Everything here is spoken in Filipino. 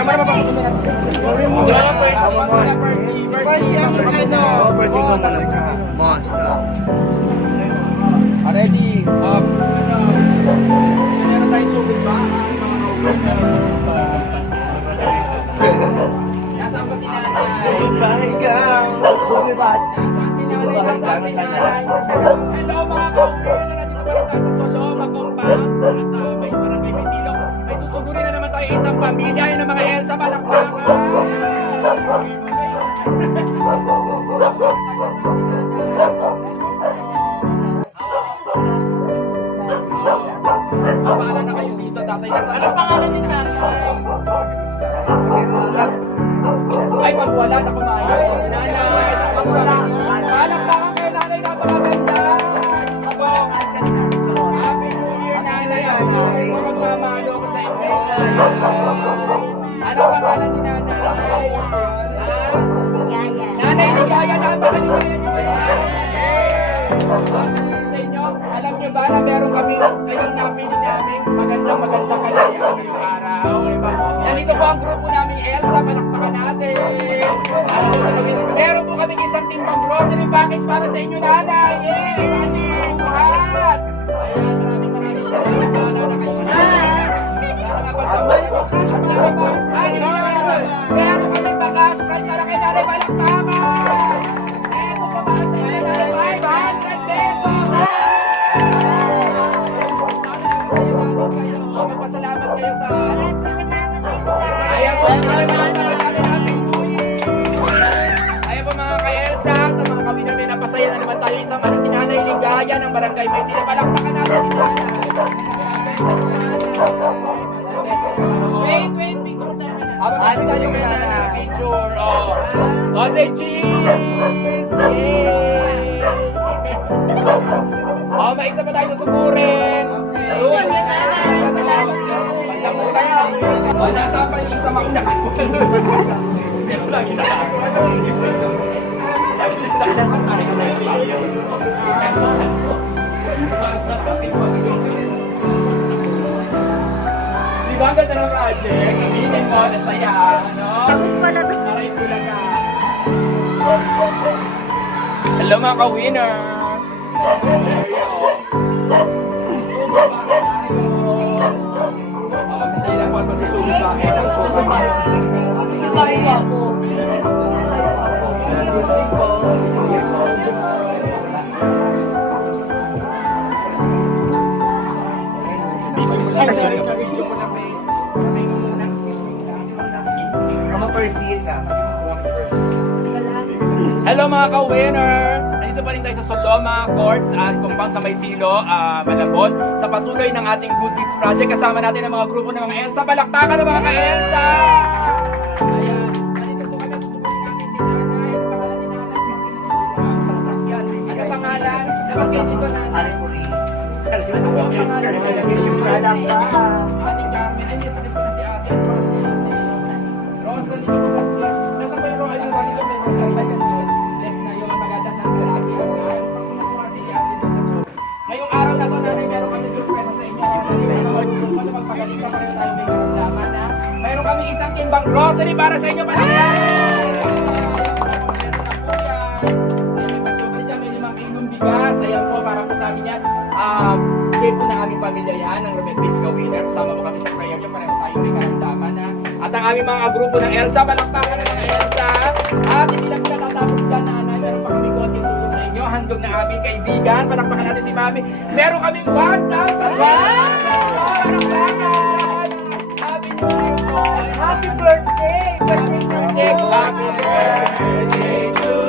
Kamera pa pa Ready? Meron tayong sugod ba? Nasaan ba si nanay? Sugod ba ikaw? Sugod ba? Nasaan si nanay? Nasaan si nanay? Hello mga kauwi! Nandito pa rin tayo sa Solo, Magumpang. Sa may barangay may silong. May susugurin na naman tayo isang pamilya. Yun ang mga Elsa Palakpakan. Papaala na kayo dito, tatay. Anong pangalan ni tatay? Ay, pag wala na kumain. Nanay, pag wala. Palakpakan kayo, nanay, napakaganda. Ako, Happy New Year, nanay. Magmamahalo ko sa inyo. Anong pangalan ni nanay? Nanay, ligaya, napakaligaya nyo. Sa inyo, alam niyo ba na meron kami kayong napili namin magandang kalaya ngayong araw? Nandito po ang grupo namin Elsa, palakpakan natin. Meron po kami isang timbang grocery package para sa inyo, nanay. Yay! Buhat! Ayan, maraming salamat. Bahala na kayo. Para mapagpapay ko. Ay, meron kami bagas price para kay nanay, palakpakan. Eto pa para sa inyo, nanay, 500 pesos. Magpasalamat kayo sa Ayan po mga ka-Elsa, sa mga kami namin napasaya na naman tayo isang si Nanay Ligaya ng Barangay May Sila. Palakpakan natin si Nanay. Wait, picture namin. Ano tayo kay Nanay? Picture, oh. Say cheese! Yay! Oh, may isa pa tayo susukurin. Doon. O, nasa pa yung isa makina. Pero lagi na ako. Di ba ang ganda ng project? Aminin mo, nasaya. Bagus pala to. Naray Bulaga. Hello mga ka-winner. Hello mga ka-winner! Nandito pa rin tayo sa Soloma Courts at Compound sa Maysilo, Malabon sa patuloy ng ating Good Deeds Project. Kasama natin ang mga grupo ng mga Elsa. Palakpakan ng mga ka-Elsa! Ayan, nandito po kami. Susubukin namin si Nanay. Ano pangalan? Dapat kayo dito, Nanay. Ano po ang pangalan? Ating Carmen. Ay, may sakit po na si Ate. Rosalie. Nasa pa yung Rosalie? Ngayong araw na ito, Nanay, meron kami surpresa sa inyo. Magpagaling ka pa rin tayo may karamdaman, ha? Meron kami isang timbang grocery para sa inyo, palakpakan! May 5 kilong bigas. Ayan po, para po sa amin yan. Bigay po na aming pamilya yan, ng Romet Beach Ka-Winner. Kasama po kami sa prayer niyo, pareho tayo may karamdaman, ha? At ang aming mga grupo ng Elsa, palakpakan ng mga Elsa. At hindi lang tatapos dyan, Nanay. Meron pa kami konting tulong sa inyo. Handog na aming kaibigan. Palakpakan natin si Mami. Meron kaming 1,000 Happy New Year po! Happy birthday! Birthday ng Happy birthday to